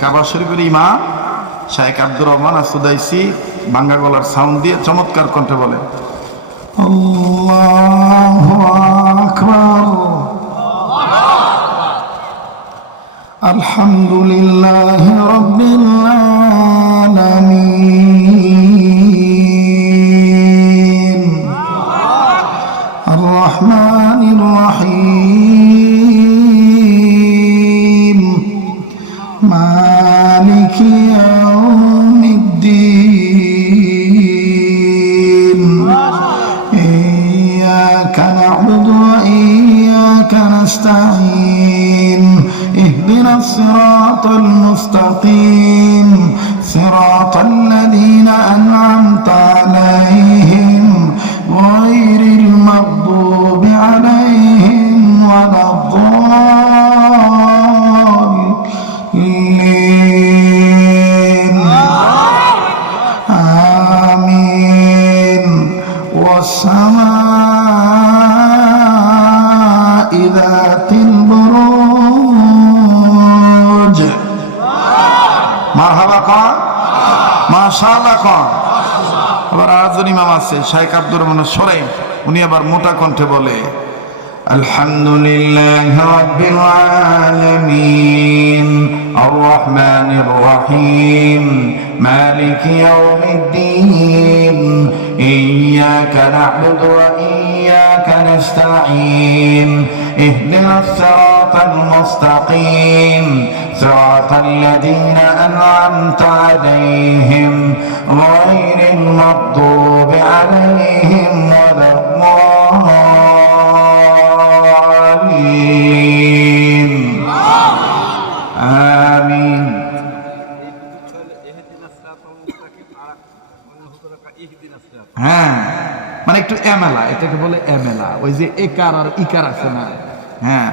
কাবা শরীফের ইমা শাহেখ আব্দুর রহমান আসুদাইসি বাঙ্গা গলার সাউন্ড দিয়ে চমৎকার কণ্ঠে বলে। আলহামদুলিল্লাহ আবার আরেকজন ইমাম আছে, শাইখ আব্দুর রহমান উনি আবার মোটা কণ্ঠে বলে, আলহামদুলিল্লাহ রাব্বিল আলামিন আর রহমানির রহিম, মালিক ইয়াউমিদ্দিন ইয়্যাকা না'বুদু ওয়া ইয়্যাকা নাস্তাঈন। اهدنا الصراط المستقيم صراط الذين أنعمت عليهم غير المغضوب عليهم ولا الضالين آمين হ্যাঁ মানে একটু এমেলা এটাকে বলে এমেলা ওই যে একার আর ইকার আছে না হ্যাঁ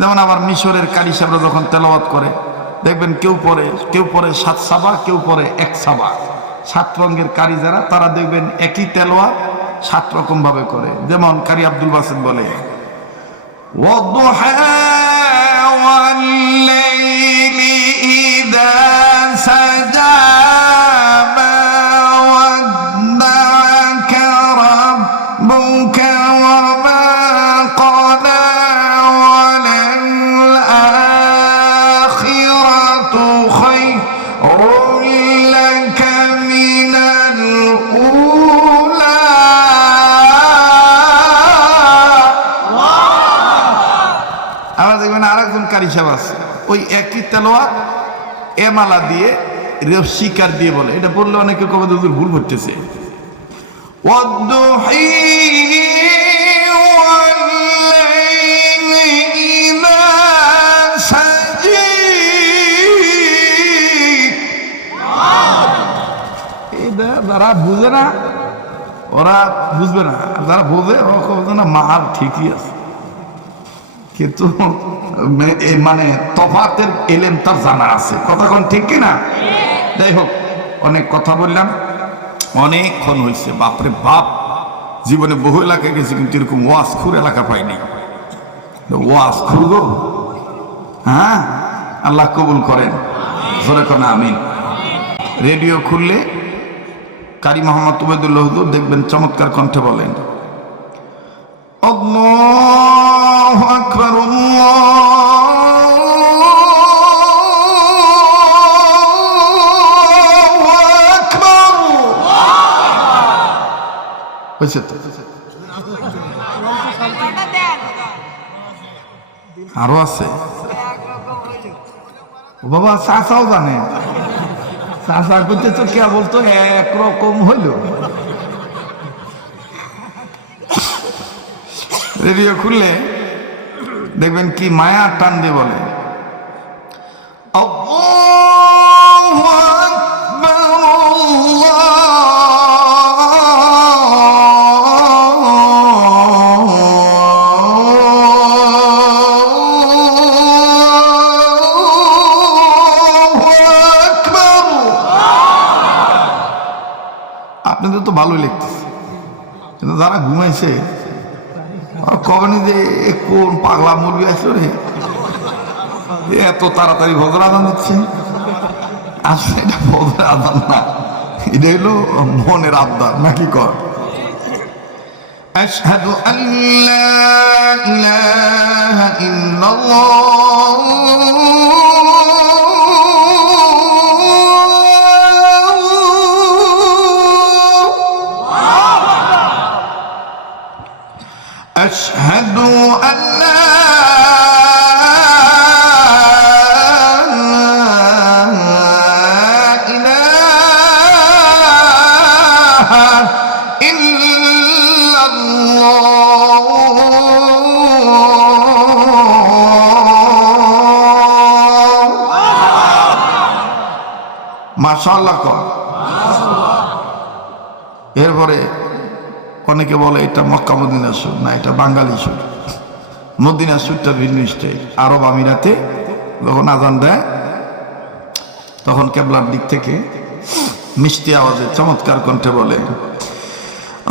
যেমন আবার মিশরের কারি সাহেবরা যখন তেলাওয়াত করে দেখবেন কেউ পরে কেউ পরে সাত সাবা কেউ পরে এক সাবা সাত রঙের কারি যারা তারা দেখবেন একই তেলোয়া সাত রকম ভাবে করে যেমন কারি আব্দুল বাসেদ বলে والضحى والليل إذا سجى হিসাব ওই একই তেলোয়া এমালা দিয়ে শিকার দিয়ে বলে। এটা বললে অনেকে কবে দুধুর ভুল করতেছে। যারা বুঝে না, ওরা বুঝবে না। যারা বোঝে কবে না মার ঠিকই আছে। কিন্তু মানে তফাতের এলেম তার জানা আছে। কথা কোন ঠিক কিনা? যাই হোক অনেক কথা বললাম। অনেকক্ষণ হয়েছে বাপরে বাপ, জীবনে বহু এলাকায় গেছি, কিন্তু এরকম ওয়াসখুর এলাকা পাইনি। ওয়াসখুর গো? হ্যাঁ? আল্লাহ কবুল করেন। জোরে কোন, আমিন। রেডিও খুললে কারি মোহাম্মদ তুবেদুল্লাহ দেখবেন চমৎকার কণ্ঠে বলেন, অগ্ন হয়েছে তো? আরও আছে? বাবা, চাচাও জানে। চাচা করতে তো কে বলতো, একরকম হইল। রেডিও খুললে দেখবেন কি মায়া টান দিয়ে বলে। আপনাদের তো ভালোই লিখতেছে কিন্তু যারা ঘুমাইছে আর কখনই যে এ কোন পাগলা মুরগি আসলো রে এ এত তাড়াতাড়ি ভদ্র আদান দিচ্ছে আসলে এটা বলতে আদান না এটা হলো মনের আবদার নাকি কর أشهد أن لا إله إلا الله أشهد أن لا إله إلا الله মাশাআল্লাহ কর এরপরে অনেকে বলে, এটা মক্কা, মদিনা সুর। না, এটা বাঙালি সুর। মদিনা সুরটা ভিন্ন স্টাইল। আরব আমিরাতে যখন আজান দেয়, তখন কেবলার দিক থেকে মিষ্টি আওয়াজে চমৎকার কণ্ঠে বলে,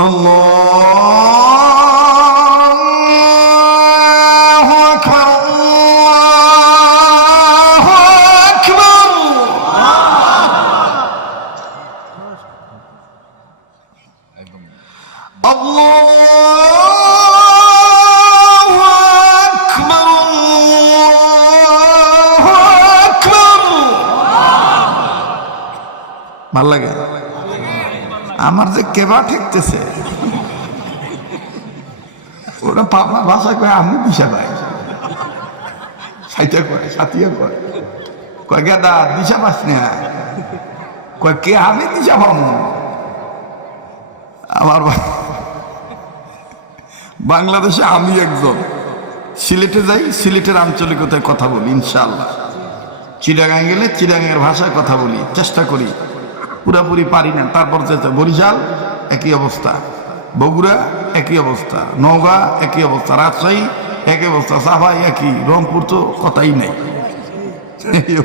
আল্লাহু ভালো লাগে? আমার যে কেবা ঠেকতেছে। ওরা পাপা ভাষা কয়, আমি দিশা পাই। সাইটা কয় সাথিয়া কয়। কয়, গেদা, দিশা পাস না। কয়, কে, আমি দিশা পাবো? আমার বাংলাদেশে আমি একজন। সিলেটে যাই, সিলেটের আঞ্চলিকতায় কথা বলি ইনশাল্লাহ চিটাগাং গেলে চিটাগাংয়ের ভাষায় কথা বলি, চেষ্টা করি। পুরাপুরি পারি না। তারপর চেষ্টা বরিশাল, একই অবস্থা। বগুড়া, একই অবস্থা। নওগাঁ, একই অবস্থা। রাজশাহী, একই অবস্থা। সাফাই একই। রংপুর তো কথাই নেই।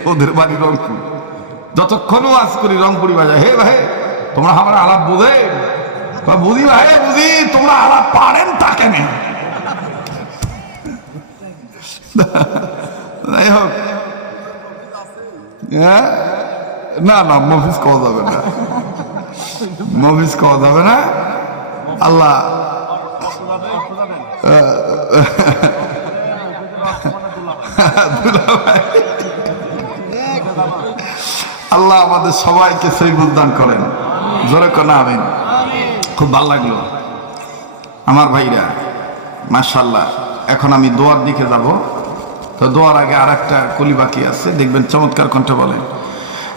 ওদের বাড়ি রংপুর। যতক্ষণও আজ করি রংপুরি বাজায় হে ভাই, তোমরা আমার আলাপ বোঝে? বুঝি ভাই বুঝি, তোমরা আলাপ পারেন তাকে নেই যাই হোক। হ্যাঁ? না না, মফিস খাওয়া যাবে না। মফিস খাওয়া যাবে না। আল্লাহ আল্লাহ আমাদের সবাইকে সেই বুদ্ধান করেন। জোরে কোন, আমিন। খুব ভালো লাগল। আমার ভাইরা মাশাল্লাহ এখন আমি দোয়ার দিকে যাব। তো দোয়ার আগে আর একটা কলি বাকি আছে। দেখবেন চমৎকার কণ্ঠে বলেন।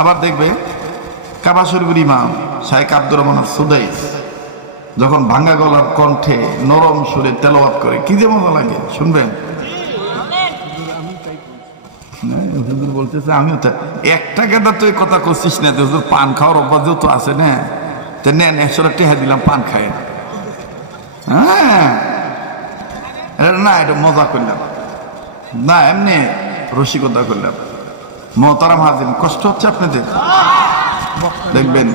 আবার দেখবে কাবা শরীফের ইমাম শাহেখ আব্দুর রহমান সুদাইস যখন ভাঙ্গা গলার কণ্ঠে নরম সুরে তেলাওয়াত করে, কি যে মজা লাগে, শুনবেন? বলতেছে, আমিও তো একটা গেদা তুই কথা করছিস না তো পান খাওয়ার অভ্যাস যেহেতু আছে না, তো নেন, একশো টেহা দিলাম, পান খায়। হ্যাঁ। না, এটা মজা করলাম। না, এমনি রসিকতা করলাম। মহতারাম হাজির কষ্ট হচ্ছে আপনাদের? দেখবেন।